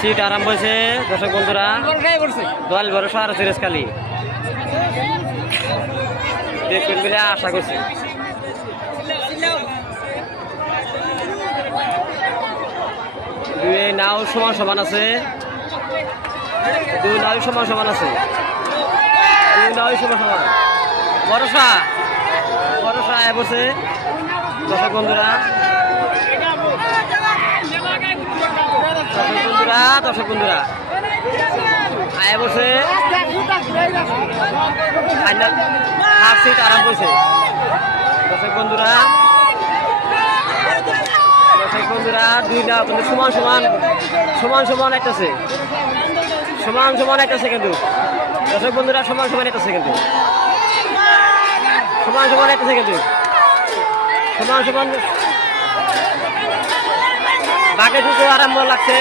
Seat আরম্ভ হয়েছে দর্শক বন্ধুরা। দল ভরসা আর সিরিজ খালি দেখবেন বলে আশা করছি। দুই নাও সমান সমান আছে, দুই নাও সমান সমান আছে, দুই নাও সমান সমান। ভরসা ভরসা আয় বসে দর্শক বন্ধুরা, দর্শক বন্ধুরা আয় বসে ফাইনাল হাফ সিট আরম্ভ হয়েছে দর্শক বন্ধুরা। দর্শক বন্ধুরা দুই নাও কিন্তু সমান সমান সমান সমান একটাছে, সমান সমান একটাছে কিন্তু দর্শক বন্ধুরা, সমান সমান একটাছে কিন্তু, সমান সমান একটাছে কিন্তু, সমান সমান বাকি দুটো আরম্ভ লাগছে।